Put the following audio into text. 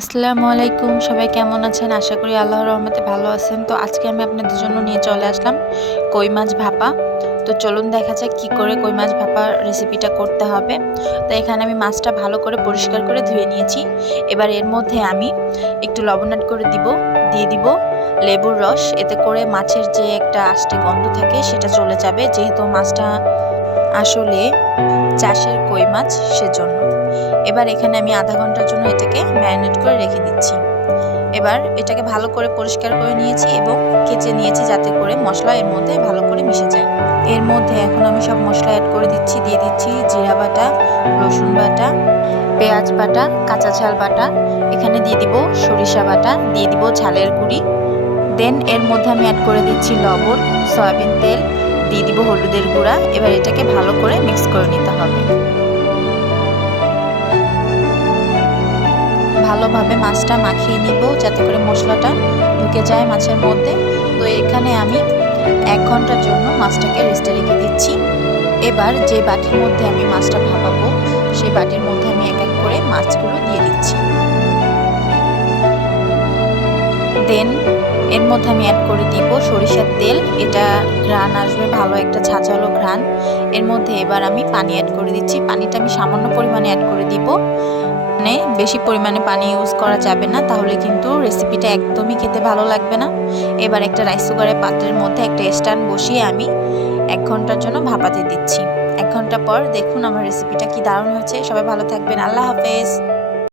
আসসালামু আলাইকুম, সবাই কেমন আছেন? আশা করি আল্লাহর রহমতে ভালো আছেন। তো আজকে আমি আপনাদের জন্য নিয়ে চলে আসলাম কই মাছ ভাপা। তো চলুন দেখা যাক কী করে কই মাছ ভাপা রেসিপিটা করতে হবে। তো এখানে আমি মাছটা ভালো করে পরিষ্কার করে ধুয়ে নিয়েছি। এবার এর মধ্যে আমি একটু লবণ অ্যাড করে দিয়ে দিব লেবুর রস। এতে করে মাছের যে একটা আষ্টে গন্ধ থাকে সেটা চলে যাবে, যেহেতু মাছটা আসলে চাষের কই মাছ, সেজন্য। এবার এখানে আমি আধা ঘন্টার জন্য এটাকে ম্যারিনেট করে রেখে দিচ্ছি। এবার এটাকে ভালো করে পরিষ্কার করে নিয়েছি এবং কেচে নিয়েছি, যাতে করে মশলা এর মধ্যে ভালো করে মিশে যায়। এর মধ্যে এখন আমি সব মশলা অ্যাড করে দিচ্ছি। দিয়ে দিচ্ছি জিরা বাটা, রসুন বাটা, পেঁয়াজ বাটা, কাঁচা ঝাল বাটা, এখানে দিয়ে দিব সরিষা বাটা, দিয়ে দিব ঝালের গুঁড়ি। দেন এর মধ্যে আমি অ্যাড করে দিচ্ছি লবণ, সয়াবিন তেল, দিয়ে দিব হলুদের গুঁড়া। এবার এটাকে ভালো করে মিক্স করে নিতে হবে। ভালোভাবে মাছটা মাখিয়ে নিব, যাতে করে মশলাটা ঢুকে যায় মাছের মধ্যে। তো এখানে আমি 1 ঘন্টার জন্য মাছটাকে রেস্টে রেখে দিচ্ছি। এবার যে বাটির মধ্যে আমি মাছটা ভাপাবো, সেই বাটির মধ্যে আমি এক এক করে মাছগুলো দিয়ে দিচ্ছি। দেন এর মধ্যে আমি অ্যাড করে দিব সরিষার তেল। এটা ঘ্রাণ আসবে, ভালো একটা ঝাঁঝালো ঘ্রাণ। এর মধ্যে এবার আমি পানি অ্যাড করে দিচ্ছি। পানিটা আমি সামান্য পরিমাণে অ্যাড করে দিব, মানে বেশি পরিমাণে পানি ইউজ করা যাবে না, তাহলে কিন্তু রেসিপিটা একদমই খেতে ভালো লাগবে না। এবার একটা রাইস কুকারের পাত্রের মধ্যে একটা স্ট্যান্ড বসিয়ে আমি 1 ঘন্টার জন্য ভাপাতে দিচ্ছি। 1 ঘন্টা পর দেখুন আমার রেসিপিটা কি দারুণ হয়েছে। সবাই ভালো থাকবেন। আল্লাহ হাফেজ।